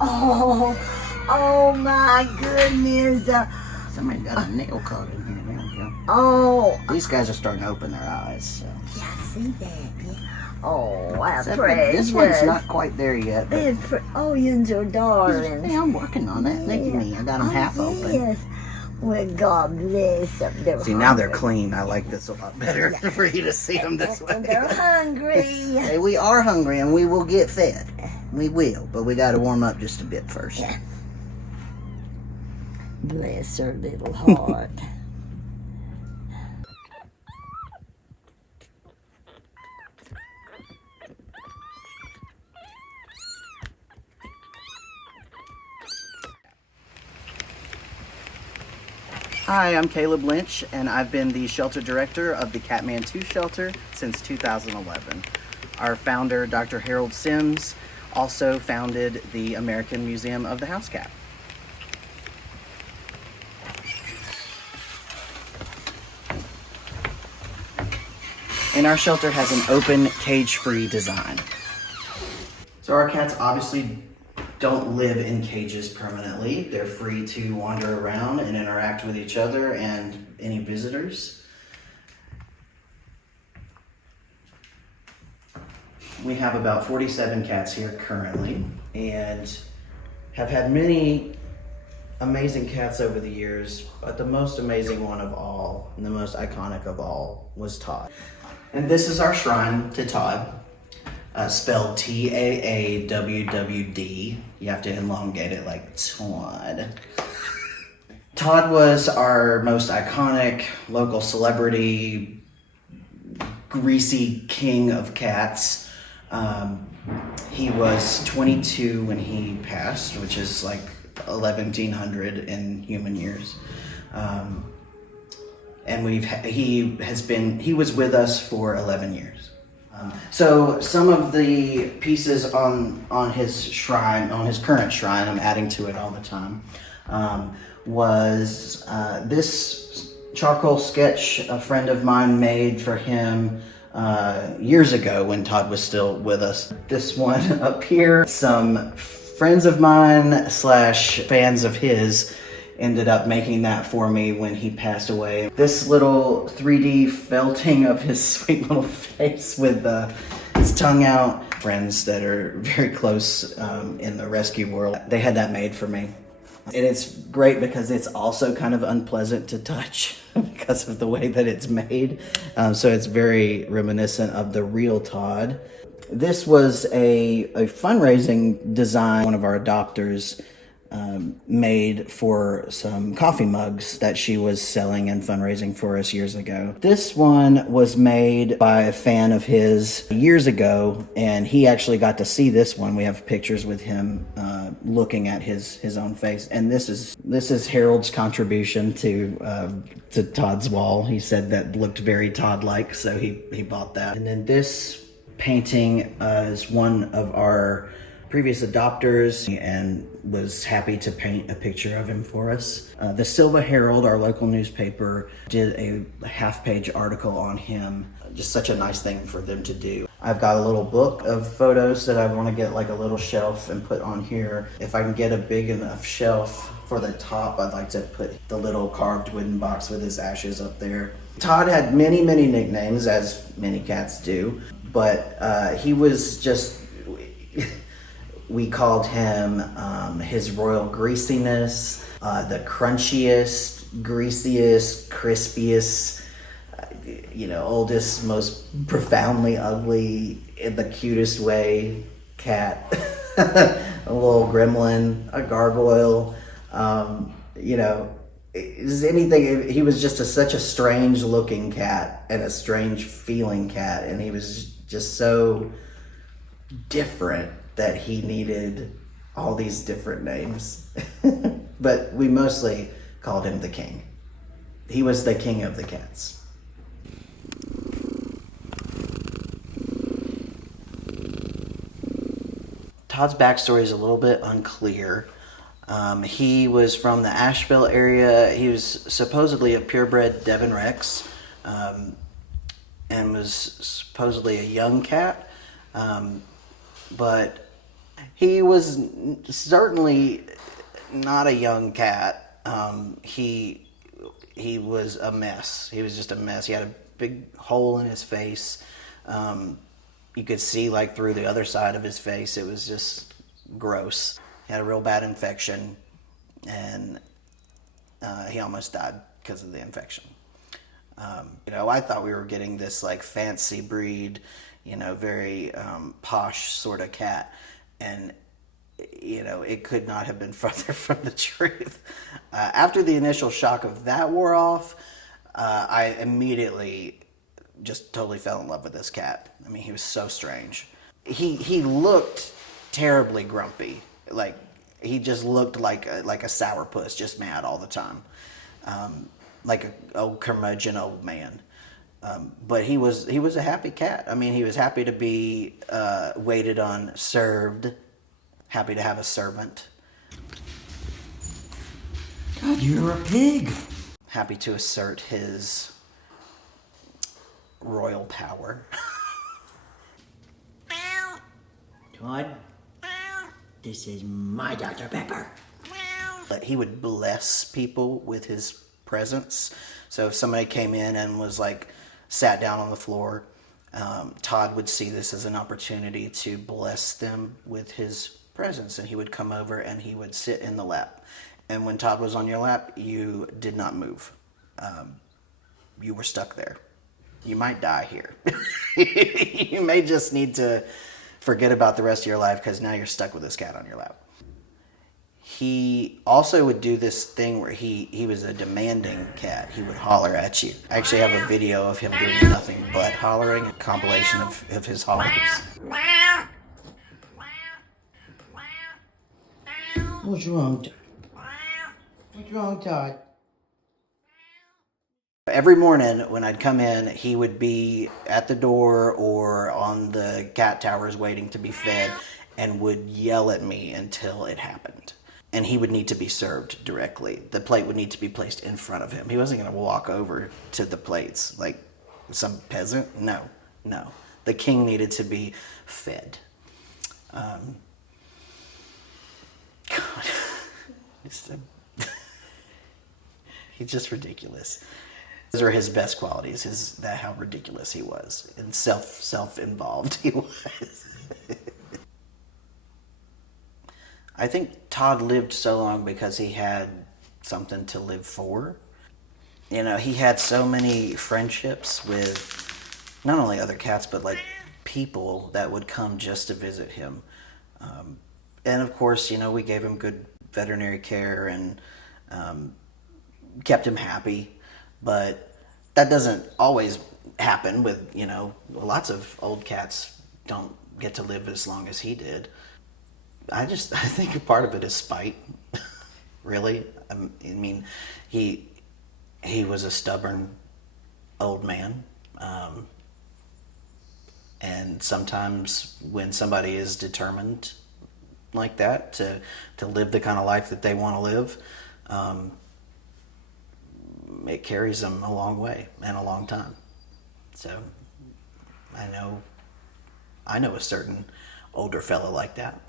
Oh, oh my goodness. Somebody got a nail caught in here. There we go. Oh, These guys are starting to open their eyes. So. yeah, see that? Yeah. Oh, how Except precious. this one's not quite there yet. But Oh, you're darling. yeah, I'm working on it. Look at me. I got them half open. Yes. Well, God bless them. See, now they're clean. I like this a lot better for you to see them this way. They're hungry. Hey, we are hungry and we will get fed. We will, but we got to warm up just a bit first. Yeah. Bless her little heart. Hi, I'm Caleb Lynch, and I've been the shelter director of the Catman 2 shelter since 2011. Our founder, Dr. Harold Sims, also founded the American Museum of the House Cat. And our shelter has an open, cage-free design. So our cats obviously don't live in cages permanently. They're free to wander around and interact with each other and any visitors. We have about 47 cats here currently and have had many amazing cats over the years, but the most amazing one of all and the most iconic of all was Todd. And this is our shrine to Todd. Spelled TAAWWD. You have to elongate it like Todd. Todd was our most iconic local celebrity, greasy king of cats. He was 22 when he passed, which is like 1100 in human years. And he was with us for 11 years. So some of the pieces on his shrine, on his current shrine, I'm adding to it all the time, was this charcoal sketch a friend of mine made for him years ago when Todd was still with us. This one up here, some friends of mine / fans of his ended up making that for me when he passed away. This little 3D felting of his sweet little face with his tongue out. Friends that are very close in the rescue world, they had that made for me. And it's great because it's also kind of unpleasant to touch because of the way that it's made. So it's very reminiscent of the real Todd. This was a fundraising design one of our adopters made for some coffee mugs that she was selling and fundraising for us years ago. This one was made by a fan of his years ago, and he actually got to see this one. We have pictures with him looking at his own face, and this is Harold's contribution to Todd's wall. He said that looked very Todd-like, so he bought that. And then this painting is one of our previous adopters and was happy to paint a picture of him for us. The Sylva Herald, our local newspaper, did a half-page article on him. Just such a nice thing for them to do. I've got a little book of photos that I want to get like a little shelf and put on here. If I can get a big enough shelf for the top, I'd like to put the little carved wooden box with his ashes up there. Todd had many, many nicknames, as many cats do, but he was just... We called him his royal greasiness, the crunchiest, greasiest, crispiest, oldest, most profoundly ugly, in the cutest way, cat. A little gremlin, a gargoyle, anything. He was just such a strange looking cat and a strange feeling cat, and he was just so different that he needed all these different names. But we mostly called him the king. He was the king of the cats. Todd's backstory is a little bit unclear. He was from the Asheville area. He was supposedly a purebred Devon Rex, and was supposedly a young cat. But He was certainly not a young cat. He was a mess. He was just a mess. He had a big hole in his face. You could see like through the other side of his face. It was just gross. He had a real bad infection, and he almost died because of the infection. I thought we were getting this like fancy breed, very posh sort of cat, and it could not have been further from the truth. After the initial shock of that wore off, I immediately just totally fell in love with this cat. I mean, he was so strange. He looked terribly grumpy. Like, he just looked like a sourpuss, just mad all the time. Like an old curmudgeon old man. But he was a happy cat. I mean, he was happy to be waited on, served, happy to have a servant. God, you're a pig. Happy to assert his royal power. Todd, this is my Dr. Pepper. But he would bless people with his presence. So if somebody came in and was like sat down on the floor, Todd would see this as an opportunity to bless them with his presence, and he would come over and he would sit in the lap. And when Todd was on your lap, you did not move. You were stuck there. You might die here. You may just need to forget about the rest of your life because now you're stuck with this cat on your lap. He also would do this thing where he was a demanding cat. He would holler at you. I actually have a video of him doing nothing but hollering, a compilation of his hollers. What's wrong? What's wrong, Todd? Every morning when I'd come in, he would be at the door or on the cat towers waiting to be fed and would yell at me until it happened. And he would need to be served directly. The plate would need to be placed in front of him. He wasn't going to walk over to the plates like some peasant. No. The king needed to be fed. God. He's just ridiculous. Those are his best qualities, is that how ridiculous he was and self-involved he was. I think Todd lived so long because he had something to live for. He had so many friendships with not only other cats, but like people that would come just to visit him. And of course, we gave him good veterinary care and kept him happy. But that doesn't always happen with, lots of old cats don't get to live as long as he did. I think a part of it is spite, really. I mean, he was a stubborn old man. And sometimes when somebody is determined like that to live the kind of life that they want to live, it carries them a long way and a long time. So I know a certain older fella like that.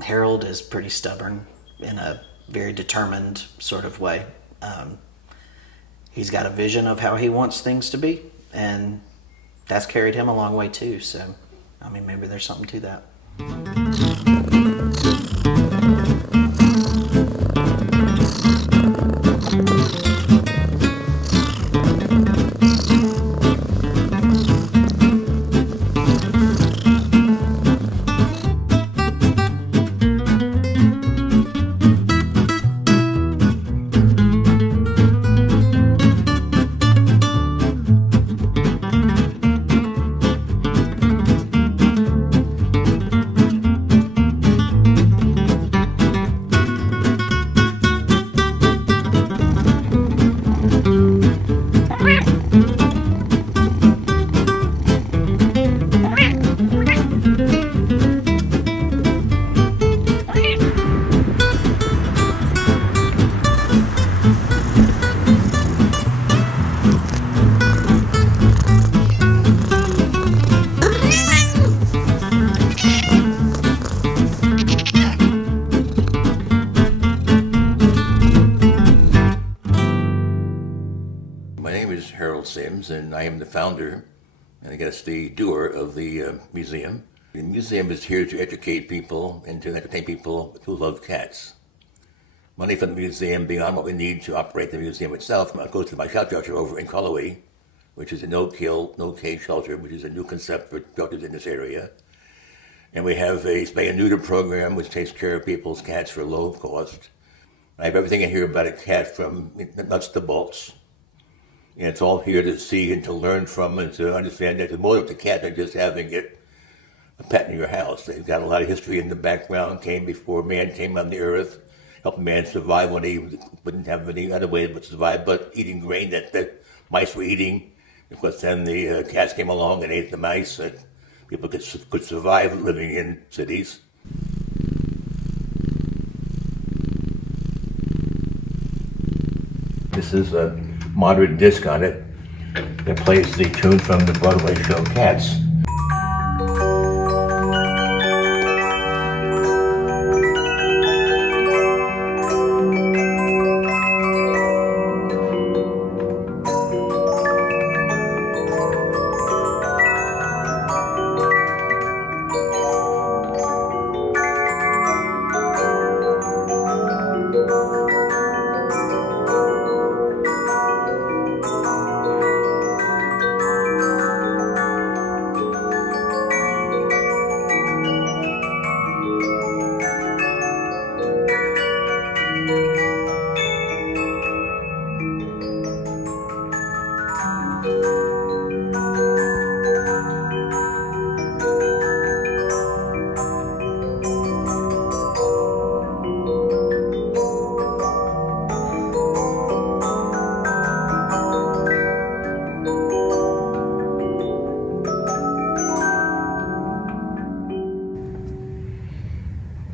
Harold is pretty stubborn in a very determined sort of way. He's got a vision of how he wants things to be, and that's carried him a long way too. So, maybe there's something to that. Museums, and I am the founder, and I guess the doer of the museum. The museum is here to educate people and to entertain people who love cats. Money from the museum, beyond what we need to operate the museum itself, goes to my shelter over in Cullowhee, which is a no-kill, no-cage shelter, which is a new concept for shelters in this area. And we have a spay and neuter program which takes care of people's cats for low cost. I have everything in here about a cat from nuts to bolts. And it's all here to see and to learn from and to understand that the more of the cat than just having it a pet in your house. They've got a lot of history in the background, came before man came on the earth, helped man survive when he wouldn't have any other way to survive but eating grain that mice were eating. Because then the cats came along and ate the mice. And people could survive living in cities. This is a moderate disc on it that plays the tune from the Broadway show Cats.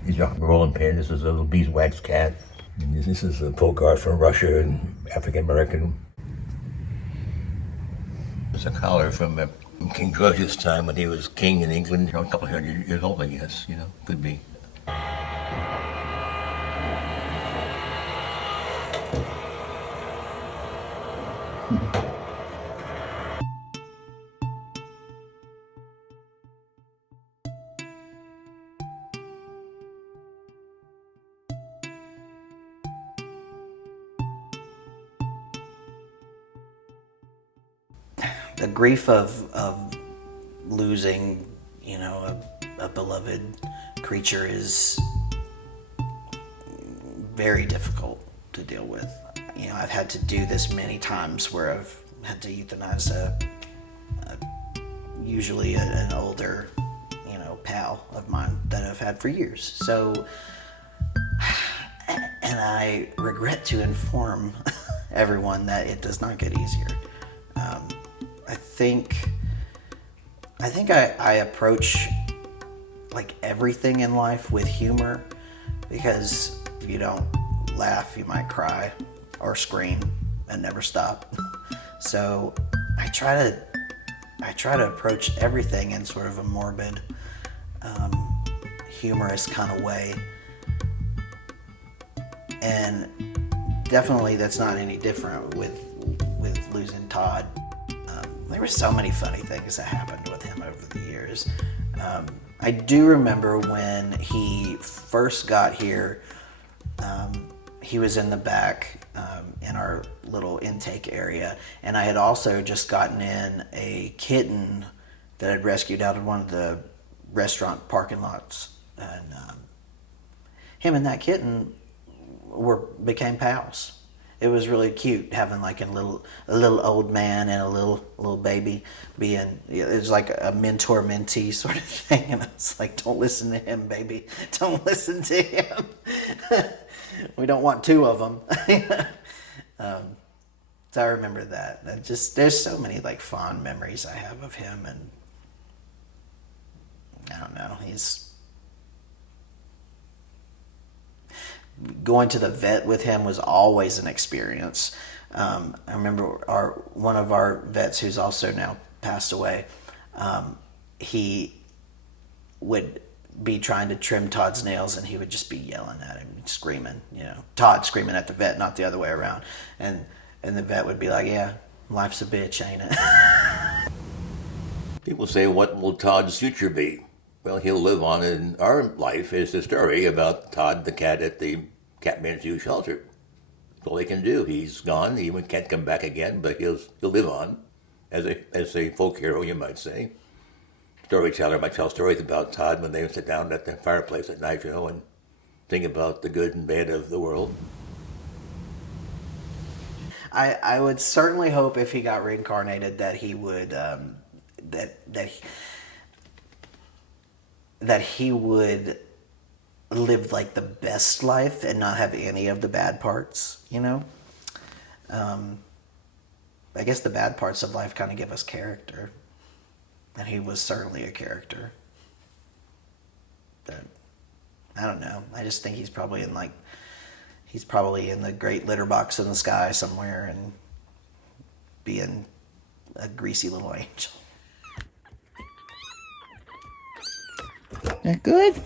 These are rolling pin. This is a little beeswax cat. And this is a folk art from Russia and African American. It's a collar from King George's time when he was king in England. A couple hundred years old, I guess. Could be. The grief of losing, a beloved creature is very difficult to deal with. I've had to do this many times where I've had to euthanize usually an older, pal of mine that I've had for years. So, and I regret to inform everyone that it does not get easier. I think I approach like everything in life with humor, because if you don't laugh, you might cry or scream and never stop. So I try to approach everything in sort of a morbid, humorous kind of way. And definitely that's not any different with losing Todd. There were so many funny things that happened with him over the years. I do remember when he first got here, he was in the back in our little intake area, and I had also just gotten in a kitten that I'd rescued out of one of the restaurant parking lots, and him and that kitten became pals. It was really cute having like a little old man and a little baby being. It was like a mentor mentee sort of thing, and I was like, "Don't listen to him, baby. Don't listen to him. We don't want two of them." So I remember that. There's so many like fond memories I have of him, and I don't know. Going to the vet with him was always an experience. I remember one of our vets, who's also now passed away, he would be trying to trim Todd's nails, and he would just be yelling at him, screaming, Todd screaming at the vet, not the other way around. And the vet would be like, "Yeah, Life's a bitch, ain't it? People say, what will Todd's future be? Well, he'll live on in our life as the story about Todd the cat at the Catman Zoo shelter. That's all they can do. He's gone. He can't come back again, but he'll live on as a folk hero, you might say. Storyteller might tell stories about Todd when they sit down at the fireplace at night, and think about the good and bad of the world. I would certainly hope if he got reincarnated that he would that he would live like the best life and not have any of the bad parts. I guess the bad parts of life kind of give us character, and he was certainly a character. But I don't know. I just think he's probably in the great litter box in the sky somewhere and being a greasy little angel. That good?